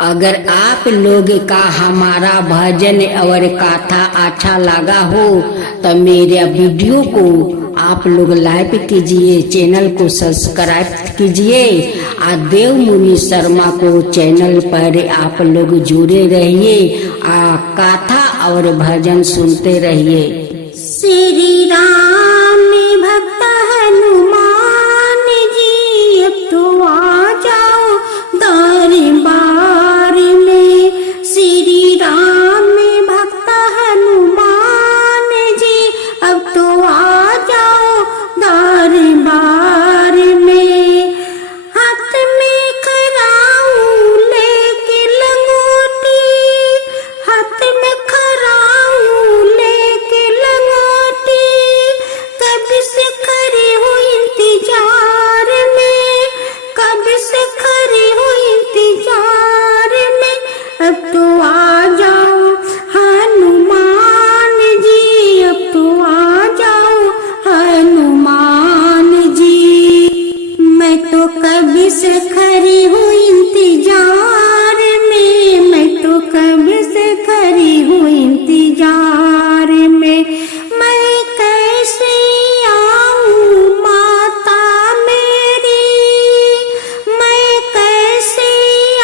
अगर आप लोग का हमारा भजन और कथा अच्छा लगा हो तो मेरे वीडियो को आप लोग लाइक कीजिए, चैनल को सब्सक्राइब कीजिए और देव मुनि शर्मा को चैनल पर आप लोग जुड़े रहिए और कथा और भजन सुनते रहिए। श्री राम भक्त हनुमान जी अब तो आ जाओ दरबार में। श्री राम भक्त हनुमान जी अब तो आ जाओ दरबार में। हाथ में खराऊ लेके लंगोटी, हाथ में खराऊ लेके लंगोटी, कब से खड़ी हो इंतजार में, कब से खड़ी हो इंतजार में। अब तो आ जाओ हनुमान जी, अब तो आ जाओ हनुमान जी। मैं तो कब से खड़ी हूँ इंतजार में, मैं तो कब से खड़ी हूँ इंतजार में। मैं कैसे आऊँ माता मेरी, मैं कैसे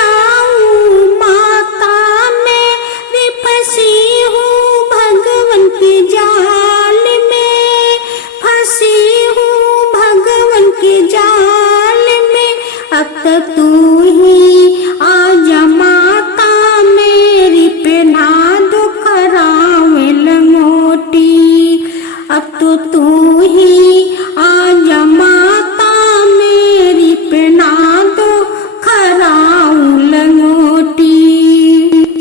आऊँ माता मेरी, फंसी हूँ भगवन के जाल में, फंसी हूँ भगवन के जाल में। अब तक तू ही आजा माता मेरी, पहना दो खरावे लंगोटी। अब तो तू ही आजा माता मेरी, पहना दो खराऊ लंगोटी।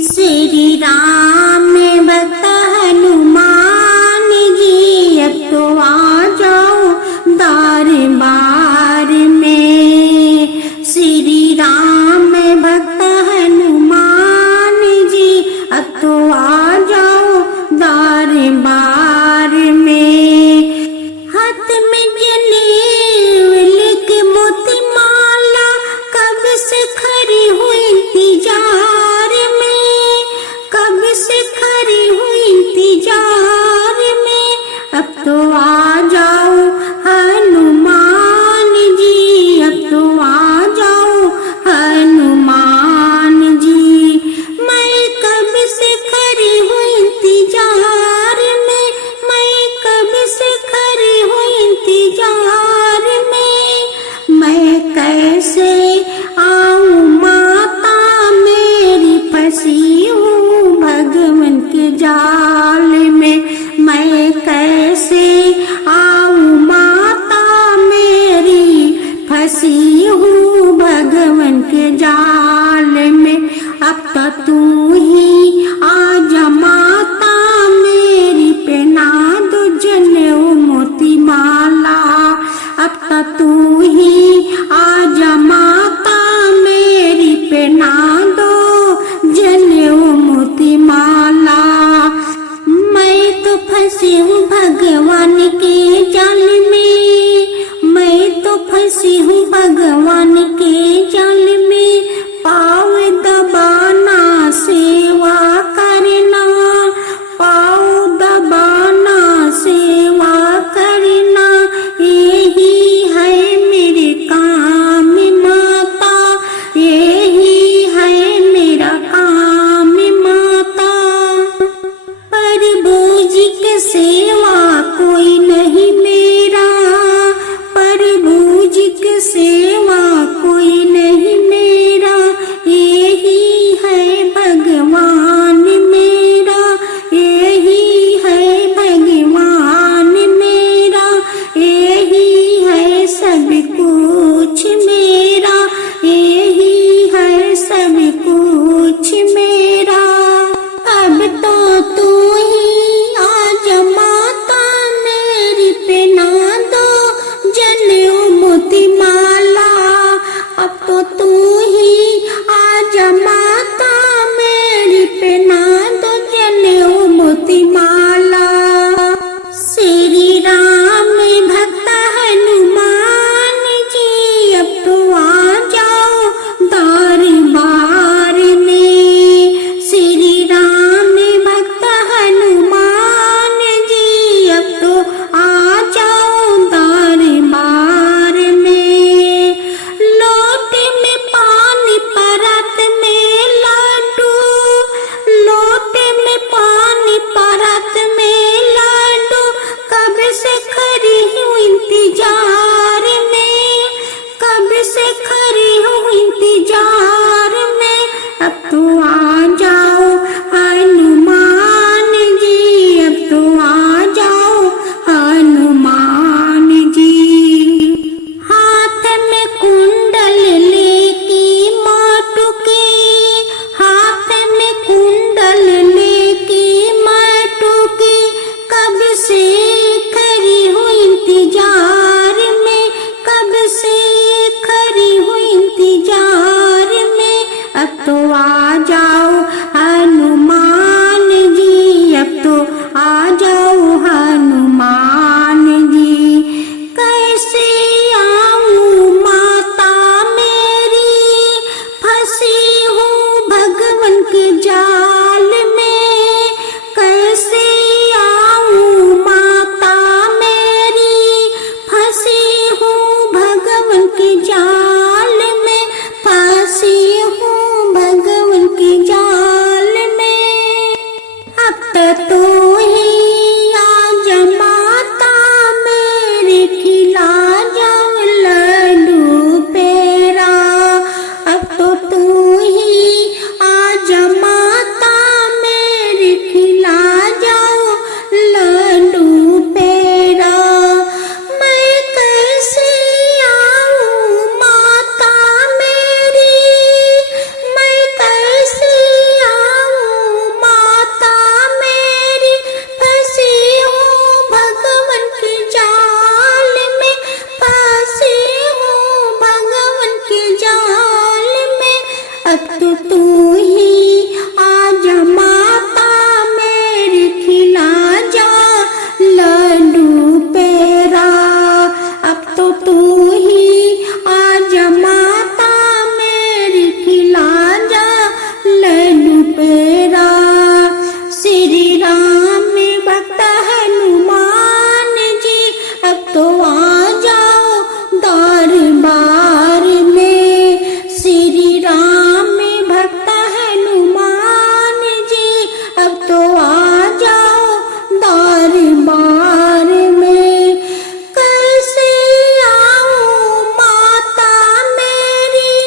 श्री राम भक्त हनुमान जी अब तो आ जाओ दरबार में। श्री राम भक्त हनुमान जी अब तो आ जाओ दरबार में। हाथ में जनेऊ लेके मोती माला, कब से खड़ी हुई इंतजार में, कब से खड़ी हुई इंतजार में। अब तो आ जाओ हनुमान जी, अब तो आ जाओ हनुमान जी। मैं कब से खड़ी हुई इंतजार में, मैं कब से खड़ी हुई इंतजार में। मैं कैसे आऊँ माता मेरी, फंसी हूँ भगवन के जाल में। मैं कैसे आऊँ माता मेरी, फंसी हूँ भगवन के जाल में। अब तो तू ही आजा माता मेरी, पहना दो जनेऊ मोती माला। अब तो तू ही आजा माता मेरी, पहना दो जनेऊ मोती माला। मैं तो फंसी हूँ भगवान के जाल में, मैं तो फंसी हूँ भगवान के जाल में। पाँव दबाना सेवा करना, पाँव दबाना सेवा करना, यही है मेरे काम माता, यही है मेरा काम माता। प्रभु जी के सेवा कोई नहीं मेरा, प्रभु जी के सेवा कोई नहीं मेरा, यही है भगवान मेरा, यही है भगवान मेरा, यही है सब कुछ मेरा, यही है सब कुछ मेरा। अब तो तू ही आजा माता मेरी, पहना दो जनेऊ मोती माला। अब तो तू ही आजा माता मेरी, पहना दो जनेऊ मोती माला। श्री राम भक्त अब तो आ जाओ हनुमान जी, अब तो आ जाओ हनुमान जी। कैसे आऊं माता मेरी, फंसी हूँ भगवन के जाल में। कैसे आऊं माता मेरी, फंसी हूँ भगवन के जाल में, फंसी हूँ भगवन के जाल में। अब तो ही आज माता मेरी, खिला जाओ लड्डू पेड़ा। अब तो तू ही आज माता मेरी, खिला जाओ लड्डू पेड़ा। मैं कैसे आऊं माता मेरी, मैं कैसे आऊं माता मेरी, फंसी हूँ भगवन के जाल में, फंसी हूँ भगवन के जाल में। अब तो तू ही आज माता मेरी, खिला जा लड्डू पेड़ा। अब तो तू ही आज माता मेरी, खिला जा लड्डू पेड़ा। श्री राम में भक्त हनुमान जी, अब तो आ जाओ दरबार में। श्री राम में भक्त हनुमान जी, अब तो आ जाओ दरबार में। कैसे आऊं माता मेरी,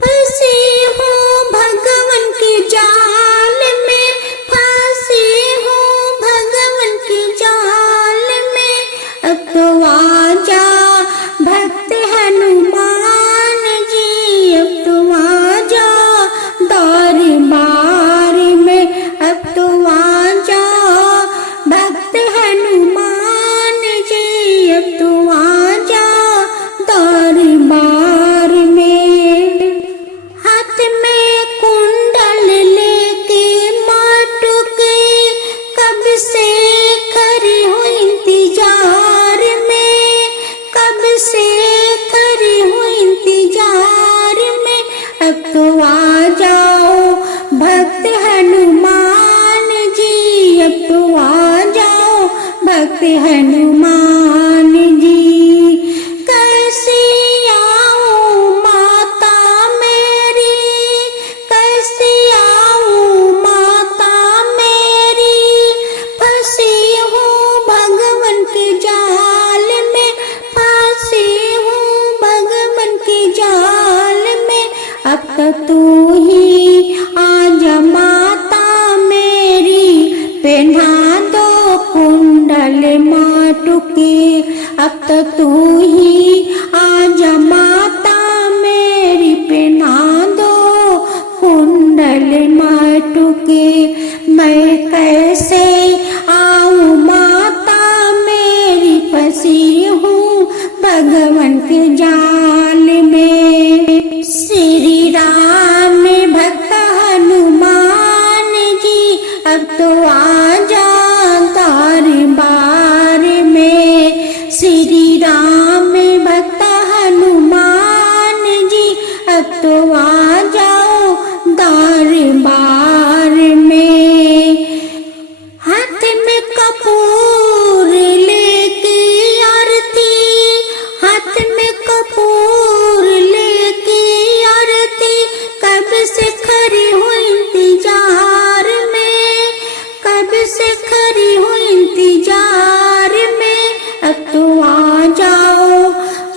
फंसी हूँ भगवन के जाल में, फंसी हूँ भगवन के जाल में। अब तो आ जा भक्त हनुमान जी, अब तो आ जा दरबार में। अब तो आ जा भक्त हनुमान जी, अब तो आ जा दरबार में। हाथ में कुंडल लेके माटुके, कब से खड़ी हूँ इंतजार में, कब से खड़ी हूँ इंतजार में। अब तो आ जाओ भक्त हनुमान जी, अब तो आ जाओ भक्त हनुमान जी। कैसे आऊं माता मेरी, कैसे आऊं माता मेरी, फंसी हूँ भगवन के जाल में, फंसी हूँ भगवन के जाल में। अब तो तू ही आज माता मेरी, पहना दो कुंडल माटुके। अब तो तू ही आज माता मेरी, पहना दो कुंडल माटुके। मैं कैसे आऊं माता मेरी, फंसी हूँ भगवन के जाल में। श्री राम में भक्त हनुमान जी, अब तो आ जा दरबार में। श्री राम में भक्त हनुमान जी, अब तो आ जाओ दरबार में। हाथ में कपूर लेके आरती, हाथ में कपूर लेके आरती, कब से खड़ी हूँ इंतजार में, कब से खड़ी हूँ इंतजार में। अब तो आ जाओ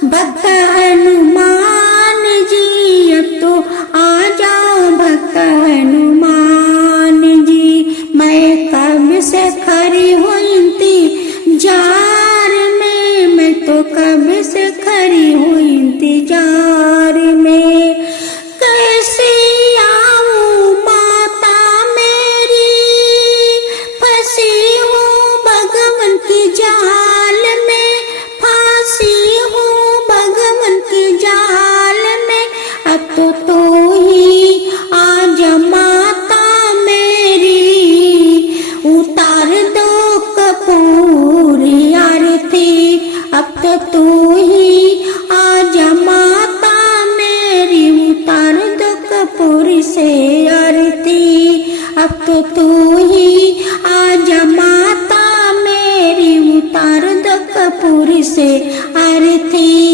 भक्त हनुमान जी, अब तो आ जाओ भक्त हनुमान जी। मैं कब से खड़ी हूँ इंतजार में, मैं तो कब से खड़ी हूँ इंतजार में। कैसे आऊं माता मेरी, फंसी हूँ भगवन के जाल में, फांसी हूँ भगवन के जाल में। अब तो तू ही तो तू ही आजा माता मेरी, उतार दो कपूर से आरती। अब तो तू ही आजा माता मेरी, उतार दो कपूर से आरती।